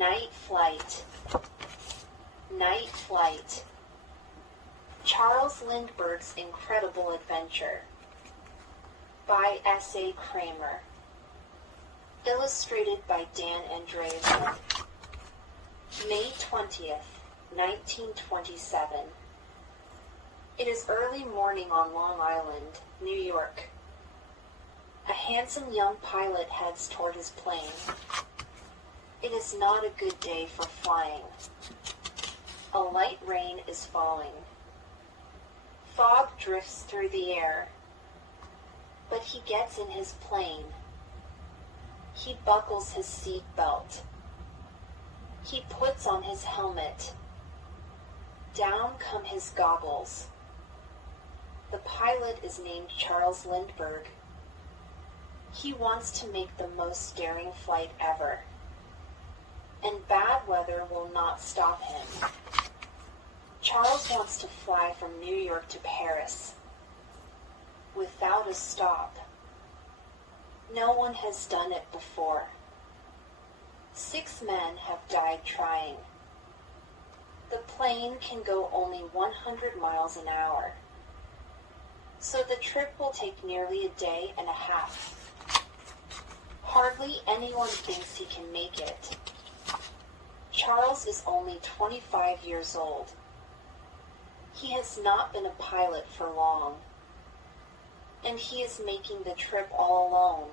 Night flight. Night flight. Charles Lindbergh's Incredible Adventure. By S.A. Kramer. Illustrated by Dan Andreessen. May 20th, 1927. It is early morning on Long Island, New York. A handsome young pilot heads toward his plane. It is not a good day for flying. A light rain is falling. Fog drifts through the air. But he gets in his plane. He buckles his seat belt. He puts on his helmet. Down come his goggles. The pilot is named Charles Lindbergh. He wants to make the most daring flight ever. And bad weather will not stop him. Charles wants to fly from New York to Paris without a stop. No one has done it before. 6 men have died trying. The plane can go only 100 miles an hour. So the trip will take nearly a day and a half. Hardly anyone thinks he can make it. Charles is only 25 years old. He has not been a pilot for long. And he is making the trip all alone.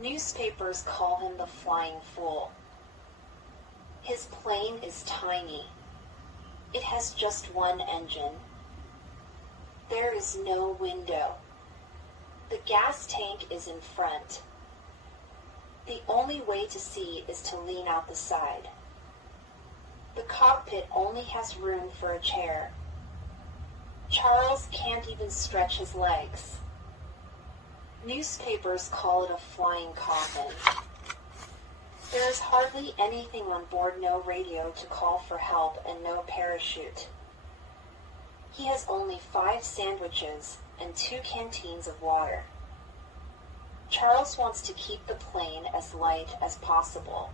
Newspapers call him the Flying Fool. His plane is tiny. It has just one engine. There is no window. The gas tank is in front. The only way to see is to lean out the side. The cockpit only has room for a chair. Charles can't even stretch his legs. Newspapers call it a flying coffin. There is hardly anything on board, no radio to call for help and no parachute. He has only 5 sandwiches and 2 canteens of water. Charles wants to keep the plane as light as possible.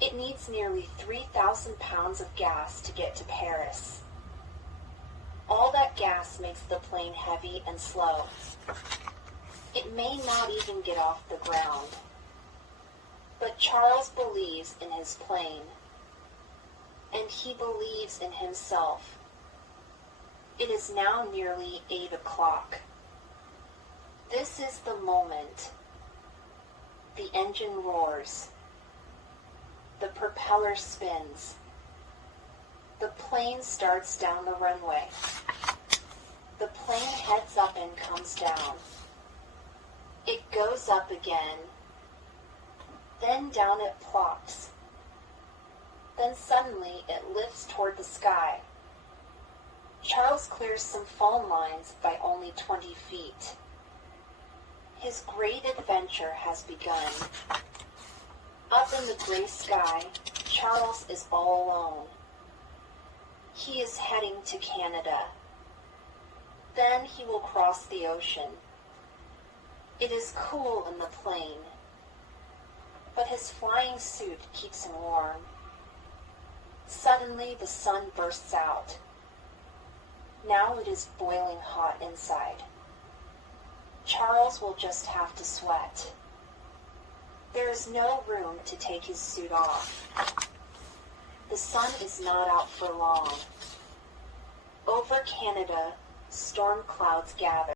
It needs nearly 3,000 pounds of gas to get to Paris. All that gas makes the plane heavy and slow. It may not even get off the ground. But Charles believes in his plane. And he believes in himself. It is now nearly 8 o'clock. This is the moment. The engine roars. The propeller spins. The plane starts down the runway. The plane heads up and comes down. It goes up again. Then down it plops. Then suddenly it lifts toward the sky. Charles clears some phone lines by only 20 feet. His great adventure has begun. Up in the gray sky, Charles is all alone. He is heading to Canada. Then he will cross the ocean. It is cool in the plane, but his flying suit keeps him warm. Suddenly the sun bursts out. Now it is boiling hot inside. Charles will just have to sweat. There is no room to take his suit off. The sun is not out for long. Over Canada, storm clouds gather.